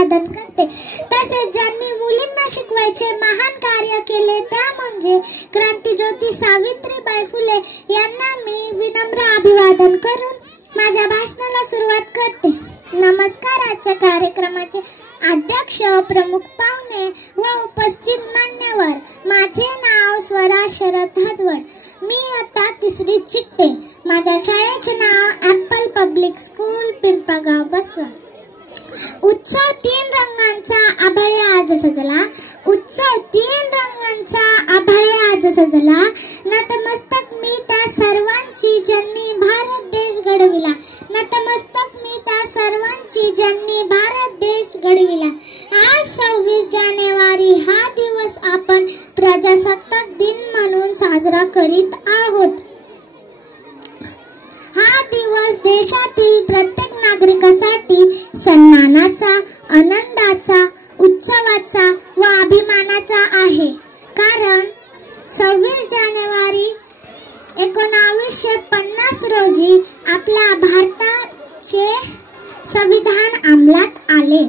अभिवादन करते. तसेच ज्यांनी मुलींना शिकवायचे महान कार्य केले त्या म्हणजे क्रांतीज्योती सावित्रीबाई फुले यांना मी विनम्र अभिवादन करून माझ्या भाषणाला सुरुवात करते. नमस्कार. आजच्या कार्यक्रमाचे अध्यक्ष, प्रमुख पाहुणे व उपस्थित मान्यवर. माझे नाव स्वरा शरद हदवड. मी आता 3रीत शिकते. माझ्या शाळेचे नाव ॲपल पब्लिक स्कूल, पिंपळगाव, बसवड. उत्सव 3 रंगांचा आभाळी आज सजला. उत्सव 3 रंगांचा आभाळी आज सजला. नतमस्तक मी त्या सर्वांची ज्यांनी भारत देश घडविला. नतमस्तक मी त्या सर्वांची ज्यांनी भारत देश घडविला. आज 26 जानेवारी हा दिवस आपण प्रजासत्ताक दिन म्हणून साजरा करीत आहोत. हा दिवस देशातील प्रत्येक नागरिकासाठी सन्मानाचा, आनंदाचा, उत्सवाचा व अभिमानाचा आहे. कारण 26 जानेवारी 1950 रोजी आपल्या भारताचे संविधान अंमलात आले.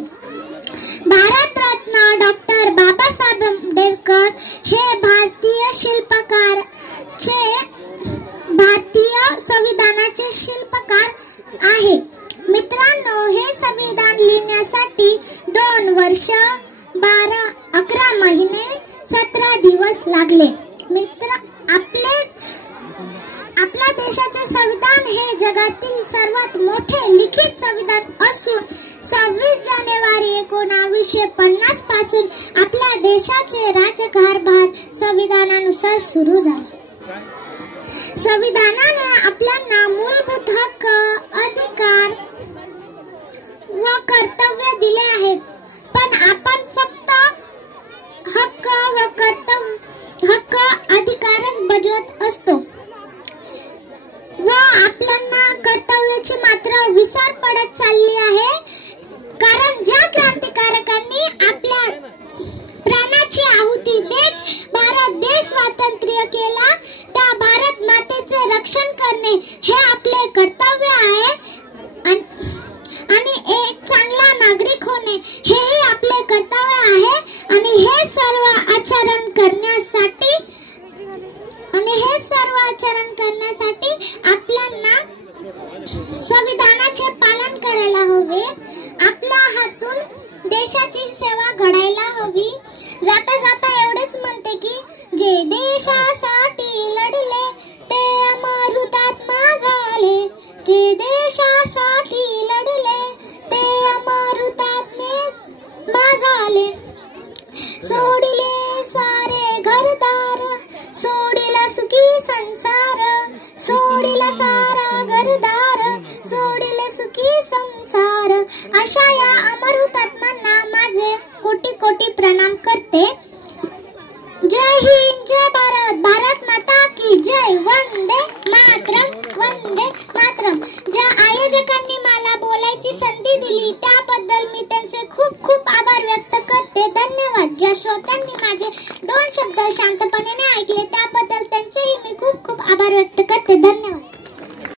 भारतरत्न डॉक्टर बाबासाहेब आंबेडकर हे भारतीय संविधानाचे शिल्पकार आहे. मित्रांनो, हे संविधान लिहिण्यासाठी 2 वर्ष 11 महिने 17 दिवस लागले. आपल्या देशाचे संविधान हे जगातील सर्वात मोठे लिखित संविधान असून 26 जानेवारी 1950 पासून आपल्या देशाचे राज्यकारभार संविधानानुसार सुरू झाला. संविधानाने आपल्याला मूलभूत हक्क, अधिकार व कर्तव्य दिले आहेत. पण आपण फक्त हक्क अधिकारच बजावत असतो व आपल्याला कर्तव्याची मात्र विसर पडत चालली आहे. कारण ज्या क्रांतिकारकांनी आपल्या प्राणाची आहुती देत भारत देश स्वातंत्र्य केला, त्या भारत मातेचे रक्षण करणे हे आपले कर्तव्य आहे आणि एक चांगला नागरिक होणे हेही आपले कर्तव्य आहे. आणि हे सर्व आचरण करण्यासाठी आपल्याला संविधानाचे पालन करायला हवे. आपल्या हातून देशाची सेवा घडायला हवी. जाता जाता एवढेच म्हणते की जे देशासाठी लढले ते अमर हुतात्मा झाले. जे देशासाठी लढले ते अमर हुतात्मा झाले. सोडिले सारे घरदार, सोडिला सुखी संसार. सोडिला सारा घरदार, सोडिले सुखी संसार. अशा या अमर हुतात्म्यांना माझे कोटी कोटी प्रणाम करते. जय हिंद, जय भारत, भारत माता की जय. वंदे मातरम, वंदे मातरम. ज्या आयोजकांनी मला बोलायची संधी दिली त्याबद्दल मी त्यांचे खूप खूप आभार व्यक्त करते. धन्यवाद. ज्या श्रोत्यांनी माझे 2 शब्द शांतपणे ऐकले